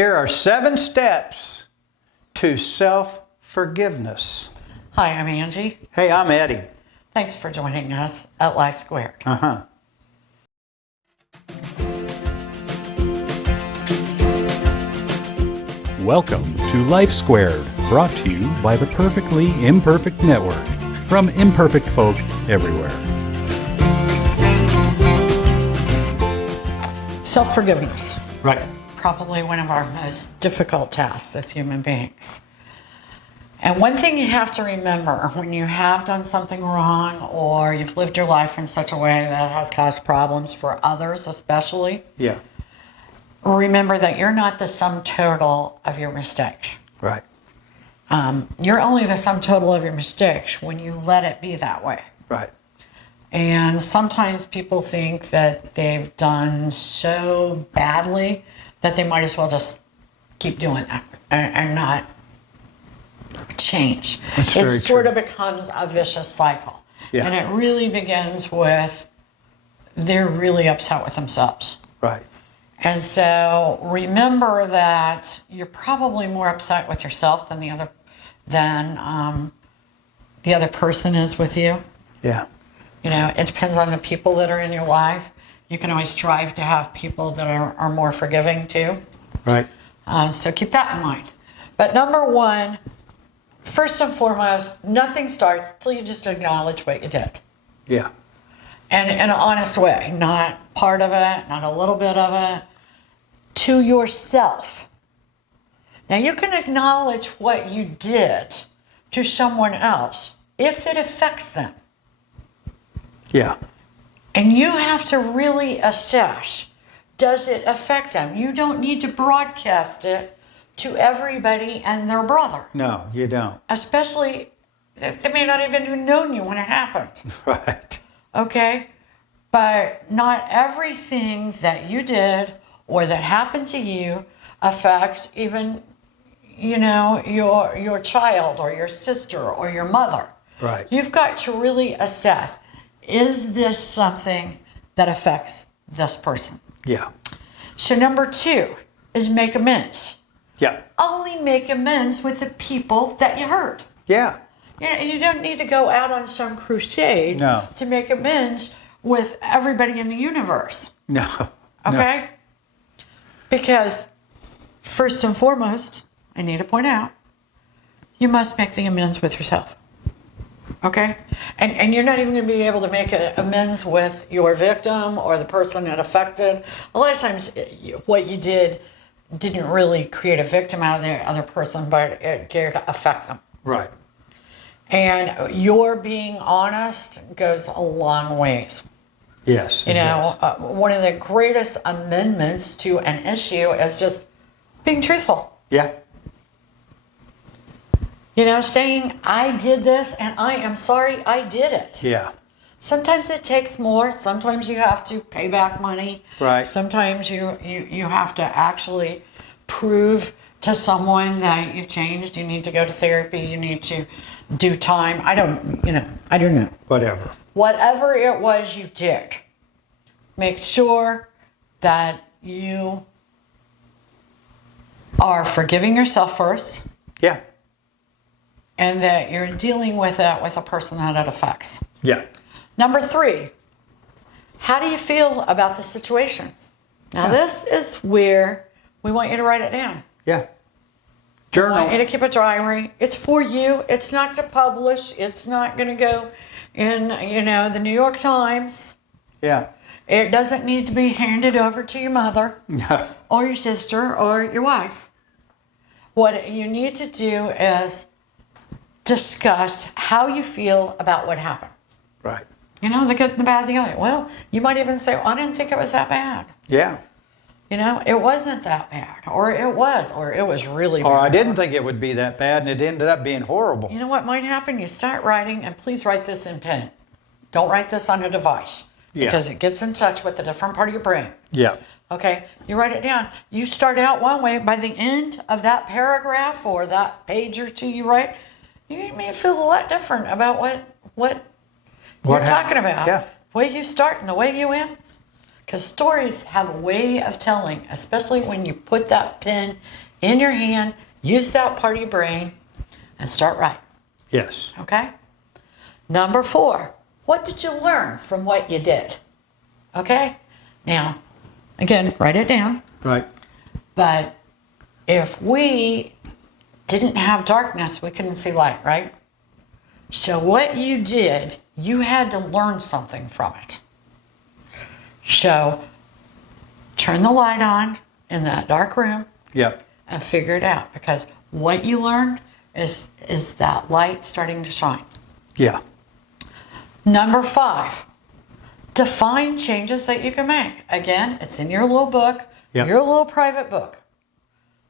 Here are 7 steps to self-forgiveness. Hi, I'm Angie. Hey, I'm Eddie. Thanks for joining us at Life Squared. Welcome to Life Squared, brought to you by the Perfectly Imperfect Network, from imperfect folk everywhere. Self-forgiveness. Right. Probably one of our most difficult tasks as human beings. And one thing you have to remember when you have done something wrong or you've lived your life in such a way that has caused problems for others especially, Yeah. remember that you're not the sum total of your mistakes. Right. You're only the sum total of your mistakes when you let it be that way. Right. And sometimes people think that they've done so badly that they might as well just keep doing that and not change. That's It very sort true. of becomes a vicious cycle. Yeah. And it really begins with they're really upset with themselves. Right. And so remember that you're probably more upset with yourself than the other person is with you. Yeah. You know, it depends on the people that are in your life. You can always strive to have people that are more forgiving too. Right. So keep that in mind. But number one, first and foremost, nothing starts till you just acknowledge what you did. Yeah. And in an honest way, not part of it, not a little bit of it, to yourself. Now you can acknowledge what you did to someone else if it affects them. Yeah. And you have to really assess, does it affect them? You don't need to broadcast it to everybody and their brother. No, you don't. Especially if they may not even have known you when it happened. Right. Okay? But not everything that you did or that happened to you affects even, you know, your child or your sister or your mother. Right. You've got to really assess, is this something that affects this person? Yeah. So number 2 is make amends. Yeah. Only make amends with the people that you hurt. Yeah. You don't need to go out on some crusade No. to make amends with everybody in the universe. No. Okay? Because first and foremost, I need to point out, you must make the amends with yourself. Okay? And you're not even going to be able to make amends with your victim or the person that affected. A lot of times what you did didn't really create a victim out of the other person, but it did affect them. Right. And your being honest goes a long ways. Yes. You know, one of the greatest amendments to an issue is just being truthful. Yeah. You know, saying, I did this and I am sorry I did it. Yeah. Sometimes it takes more. Sometimes you have to pay back money. Right. Sometimes you have to actually prove to someone that you've changed. You need to go to therapy. You need to do time. I don't know. Whatever. Whatever it was you did, make sure that you are forgiving yourself first Yeah. and that you're dealing with it with a person that it affects. Yeah. Number 3, how do you feel about the situation? Now, this is where we want you to write it down. Yeah. I want you Journal. to keep a diary. It's for you. It's not to publish. It's not going to go in, you know, the New York Times. Yeah. It doesn't need to be handed over to your mother Yeah. or your sister or your wife. What you need to do is discuss how you feel about what happened. Right. You know, the good, the bad, the ugly. Well, you might even say, I didn't think it was that bad. Yeah. You know, it wasn't that bad. Or it was really bad. Or I didn't think it would be that bad, and it ended up being horrible. You know what might happen? You start writing, and please write this in pen. Don't write this on a device. Yeah. Because it gets in touch with a different part of your brain. Yeah. Okay? You write it down. You start out one way. By the end of that paragraph or that page or two you write, you may feel a lot different about what you're happened? talking about. Yeah. The way you start and the way you end. Because stories have a way of telling, especially when you put that pen in your hand, use that part of your brain, and start writing. Yes. Okay? Number 4, what did you learn from what you did? Okay? Now, again, write it down. Right. But if we didn't have darkness, we couldn't see light, right? So what you did, you had to learn something from it. So turn the light on in that dark room Yep. and figure it out, because what you learned is that light starting to shine. Yeah. Number 5, define changes that you can make. Again, it's in your little book, Yep. your little private book.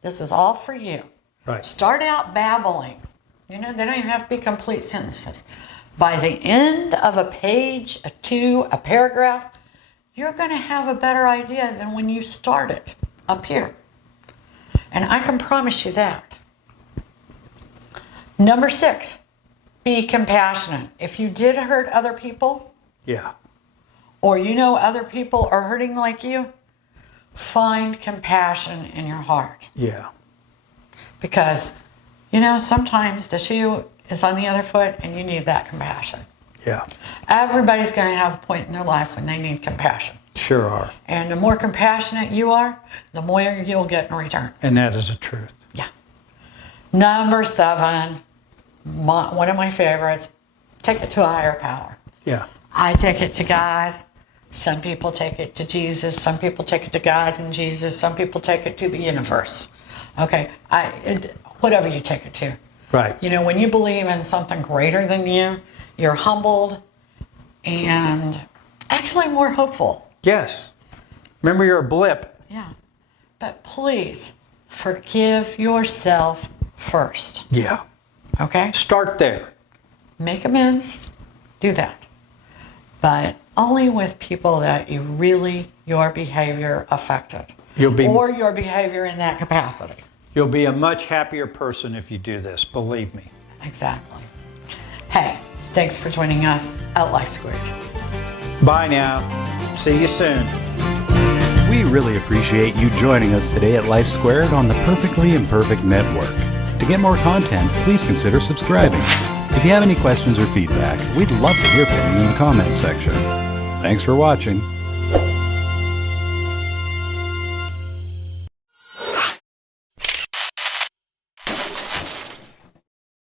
This is all for you. Right. Start out babbling. You know, they don't even have to be complete sentences. By the end of a page, a paragraph, you're going to have a better idea than when you started up here. And I can promise you that. Number 6, be compassionate. If you did hurt other people, Yeah. or you know other people are hurting like you, find compassion in your heart. Yeah. Because, you know, sometimes the shoe is on the other foot and you need that compassion. Yeah. Everybody's going to have a point in their life when they need compassion. Sure are. And the more compassionate you are, the more you'll get in return. And that is the truth. Yeah. Number 7, one of my favorites, take it to a higher power. Yeah. I take it to God. Some people take it to Jesus. Some people take it to God and Jesus. Some people take it to the universe. Okay, whatever you take it to. Right. You know, when you believe in something greater than you, you're humbled and actually more hopeful. Yes. Remember, you're a blip. Yeah. But please forgive yourself first. Yeah. Okay? Start there. Make amends. Do that. But only with people that your behavior affected. Or your behavior in that capacity. You'll be a much happier person if you do this, believe me. Exactly. Hey, thanks for joining us at Life Squared. Bye now. See you soon. We really appreciate you joining us today at Life Squared on the Perfectly Imperfect Network. To get more content, please consider subscribing. If you have any questions or feedback, we'd love to hear from you in the comments section. Thanks for watching.